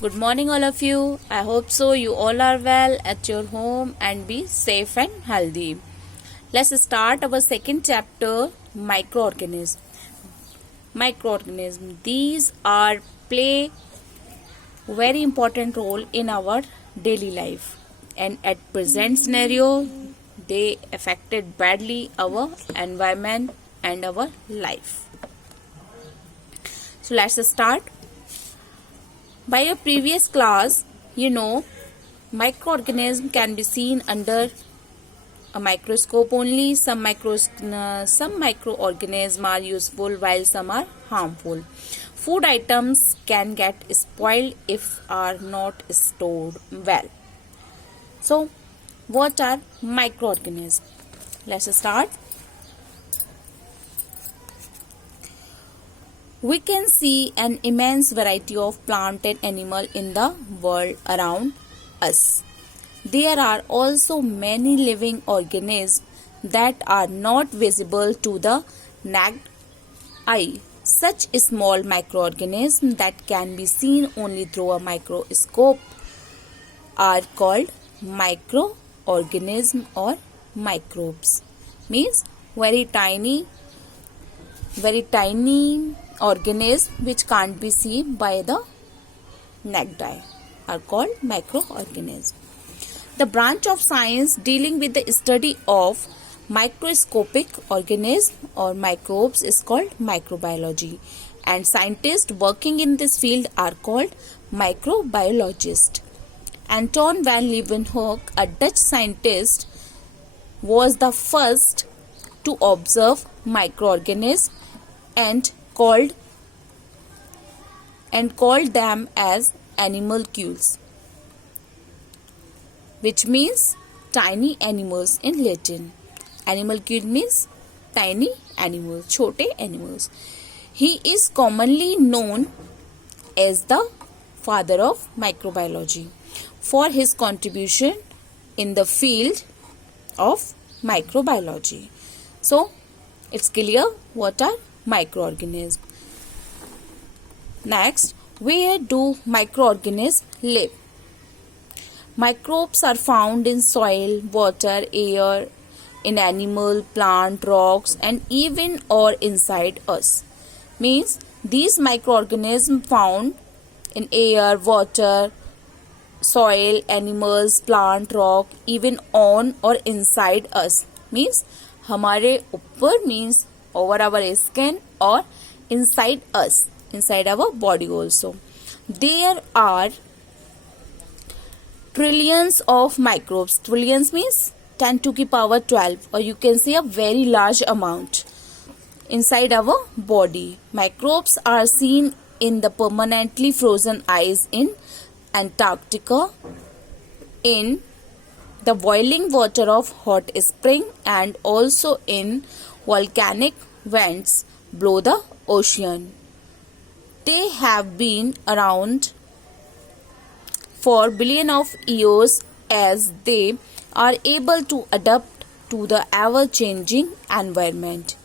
Good morning, all of you. I hope so. You all are well at your home and be safe and healthy. Let's start our second chapter, microorganism. Microorganism. These are play very important role in our daily life, and at present scenario, they affected badly our environment and our life. So let's start. By a previous class, microorganism can be seen under a microscope only. Some microorganisms are useful while some are harmful. Food items can get spoiled if are not stored well. So, what are microorganisms? Let's start. We can see an immense variety of plant and animal in the world around us. There are also many living organisms that are not visible to the naked eye. Such small microorganisms that can be seen only through a microscope are called microorganisms or microbes. Means very tiny organisms which can't be seen by the naked eye are called microorganisms. The branch of science dealing with the study of microscopic organisms or microbes is called microbiology, and scientists working in this field are called microbiologists. Anton van Leeuwenhoek, a Dutch scientist, was the first to observe microorganisms and called them as animalcules, which means tiny animals in Latin. Animalcule means tiny animals, छोटे animals. He is commonly known as the father of microbiology for his contribution in the field of microbiology. So, it's clear what are microorganisms. Next, where do microorganisms live? Microbes are found in soil, water, air, in animal, plant, rocks, and even or inside us. Means these microorganisms found in air, water, soil, animals, plant, rock, even on or inside us. Means हमारे ऊपर means over our skin or inside us, inside our body also. There are trillions of microbes. Trillions means 10 to the power 12, or you can say a very large amount inside our body. Microbes are seen in the permanently frozen ice in Antarctica, in the boiling water of hot spring, and also in volcanic vents below the ocean. They have been around for billions of years as they are able to adapt to the ever-changing environment.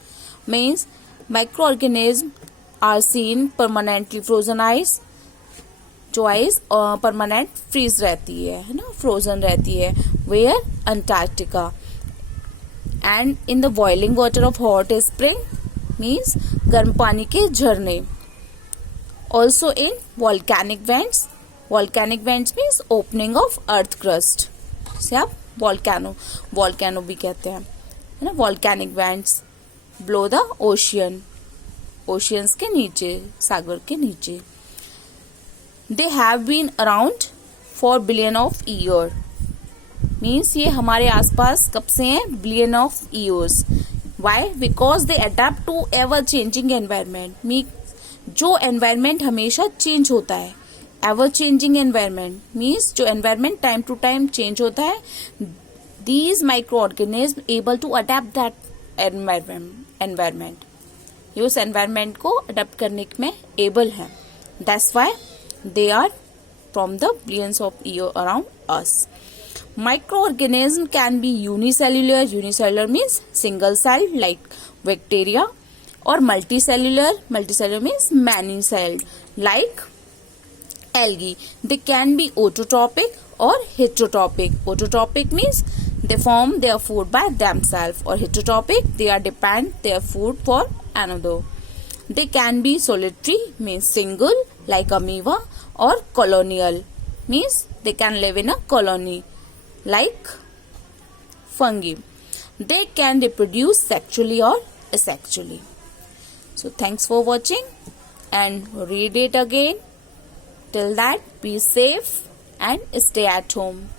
Means microorganisms are seen permanently frozen ice. जो ice permanent freeze रहती है ना, frozen रहती है, where Antarctica, and in the boiling water of hot spring means गर्म पानी के झरने, also in volcanic vents. Volcanic vents means opening of earth crust से आप वॉल्केनो भी कहते हैं, है ना. Volcanic vents below the ocean, oceans के नीचे, सागर के नीचे. They have been around for billion of years. Means ये हमारे आसपास कब से हैं? Billion of years. Why? Because they adapt to ever changing environment. Means जो environment हमेशा change होता है, ever changing environment means जो environment time to time change होता है, these microorganisms able to adapt that environment. ये उस environment को adapt करने में able है. That's why they are from the billions of years around us. Microorganisms can be unicellular. Unicellular means single cell like bacteria, or multicellular. Multicellular means many celled like Algae, they can be autotrophic or heterotrophic. Autotrophic means they form their food by themselves, or heterotrophic, they are depend their food for another. They can be solitary, means single, like amoeba, or colonial, means they can live in a colony, like fungi. They can reproduce sexually or asexually. So thanks for watching and read it again. Till that, be safe and stay at home.